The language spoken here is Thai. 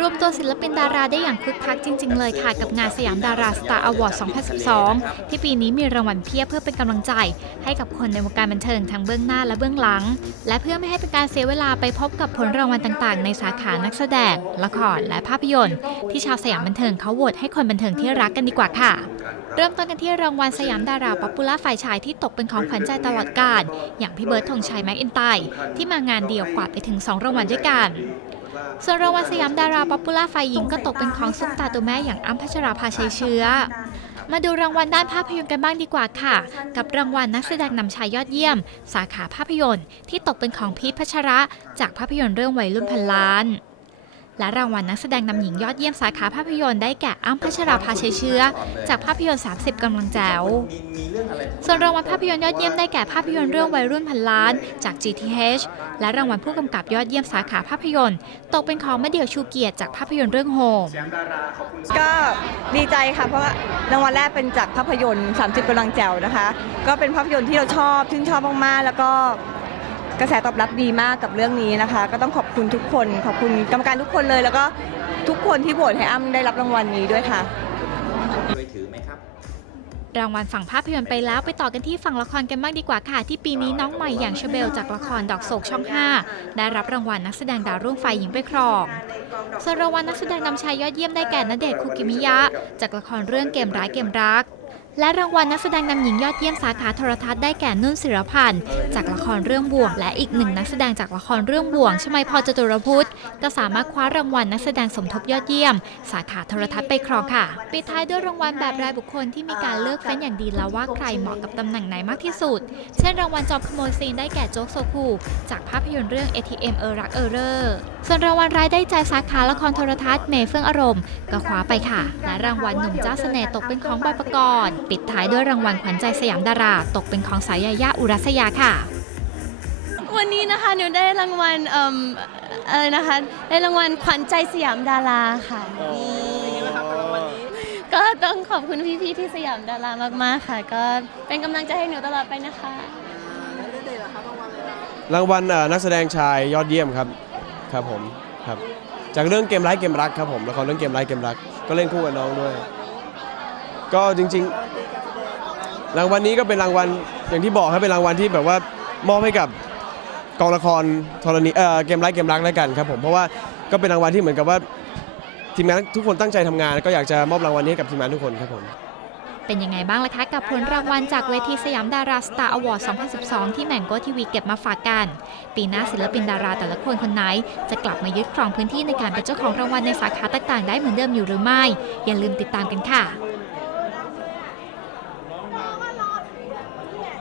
รวมตัวศิลปินดาราได้อย่างคึกคักจริง ๆ เลยค่ะ กับงานสยามดาราสตาร์อวอร์ด 2012 ที่ปีนี้มีรางวัลเพียบเพื่อเป็นกำลังใจ ให้กับคนในวงการบันเทิงทั้งเบื้องหน้าและเบื้องหลัง และเพื่อไม่ให้เป็นการเสียเวลาไปพบกับผลรางวัลต่างๆ ในสาขานักแสดง ละคร และภาพยนตร์ ที่ชาวสยามบันเทิงเขาโหวตให้คนบันเทิงที่รักกันดีกว่าค่ะ เริ่มต้นกันที่รางวัลสยามดาราป๊อปปูล่าฝ่ายชายที่ตกเป็นของขวัญใจตลอดกาลอย่างพี่เบิร์ดธงชัยแม็กอินไตที่มางานเดียวกวาไปถึง 2 รางวัลด้วยกัน ส่วนรางวัลสยามดาราป๊อปปูล่าฝ่ายหญิงก็ตกเป็นของซุปตาตัวแม่อย่างอ้มพัชราภาชัยเชื้อ มาดูรางวัลด้านภาพยนตร์กันบ้างดีกว่าค่ะ กับรางวัลนักแสดงนำชายยอดเยี่ยม สาขาภาพยนตร์ ที่ตกเป็นของพีทพัชระ จากภาพยนตร์เรื่องวัยรุ่นพันล้าน และรางวัลนักแสดงนำหญิงยอดเยี่ยมสาขาภาพยนตร์ได้แก่อ้ำพัชราภาชัยเชื้อ จากภาพยนตร์ 30 กำลังแจ๋ว ส่วนรางวัลภาพยนตร์ยอดเยี่ยมได้แก่ภาพยนตร์เรื่องวัยรุ่นพันล้าน จาก GTH และรางวัลผู้กำกับยอดเยี่ยมสาขาภาพยนตร์ ตกเป็นของมะเดี่ยวชูเกียรติจากภาพยนตร์เรื่องโฮมก็ดีใจค่ะเพราะรางวัลแรกเป็นจากภาพยนตร์ 30กำลังแจ๋วนะคะ ก็เป็นภาพยนตร์ที่เราชอบชื่นชอบมากๆแล้วก็ กระแสตอบรับดีมากกับเรื่องนี้นะคะ ก็ต้องขอบคุณทุกคน ขอบคุณกรรมการทุกคนเลย แล้วก็ทุกคนที่โหวตให้อ้ำได้รับรางวัลนี้ด้วยค่ะเคยถือไหมครับรางวัลฝั่งภาพยนตร์ไปแล้วไปต่อกันที่ฝั่งละครกันบ้างดีกว่าค่ะ ที่ปีนี้น้องใหม่อย่างเชเบลจากละครดอกโศกช่อง 5 ได้รับรางวัลนักแสดงดาวรุ่งฝ่ายหญิงไปครองส่วนรางวัลนักแสดงนำชายยอดเยี่ยมได้แก่ณเดชน์คุกิมิยะ จากละครเรื่องเกมร้ายเกมรัก และรางวัลนักแสดงนำหญิงยอดเยี่ยมสาขาโทรทัศน์ได้แก่นุ่นศิรพันธ์จากละครเรื่องบ่วง และอีกหนึ่งนักแสดงจากละครเรื่องบ่วงชมัยพรจตุรพุทธก็สามารถคว้ารางวัลนักแสดงสมทบยอดเยี่ยม สาขาโทรทัศน์ไปครองค่ะปิดท้ายด้วยรางวัลแบบรายบุคคลที่มีการเลือกเฟ้นอย่างดีแล้วว่าใครเหมาะกับตำแหน่งไหนมากที่สุด เช่นรางวัลจอมขโมยซีนได้แก่โจ๊กโซคูจากภาพยนตร์เรื่อง ATM เออรักเออเรอร์ส่วนรางวัลรายได้ใจสาขาละครโทรทัศน์เมย์เฟื่องอารมณ์ก็คว้าไปค่ะ และรางวัลหนุ่มเจ้าเสน่ห์ตกเป็นของบอยปกรณ์ปิดท้ายด้วยรางวัลขวัญใจสยามดารา ตกเป็นของสายยายาอุรัสยาค่ะ วันนี้นะคะหนูได้รางวัลเอ่มเออนะคะได้รางวัลขวัญใจสยามดาราค่ะก็ต้องขอบคุณพี่ๆที่สยามดารามากๆค่ะ ก็เป็นกำลังใจให้หนูตลอดไปนะคะ รางวัลเอ่อนักแสดงชายยอดเยี่ยมครับครับผมครับ จากเรื่องเกมร้ายเกมรักครับผมละครเรื่องเกมร้ายเกมรักก็เล่นคู่กับน้องด้วย ก็จริงๆ รางวัลนี้ก็เป็นรางวัลอย่างที่บอกครับเป็นรางวัลที่แบบว่ามอบให้กับกองละครธรณีเอ่อเกมร้ายเกมรักแล้วกันครับผมเพราะว่าก็เป็นรางวัลที่เหมือนกับว่าทีมงานทุกคนตั้งใจทำงาน ก็อยากจะมอบรางวัลนี้ให้กับทีมงานทุกคนครับผม เป็นยังไงบ้างล่ะคะกับผลรางวัลจากเวทีสยามดาราสตาร์อวอร์ด 2012 ที่แมงโก้ทีวีเก็บมาฝากกัน ปีหน้าศิลปินดาราแต่ละคนคนไหน จะกลับมายึดครองพื้นที่ในการเป็นเจ้าของรางวัลในสาขาต่างๆ ได้เหมือนเดิมอยู่หรือไม่ อย่าลืมติดตามกันค่ะ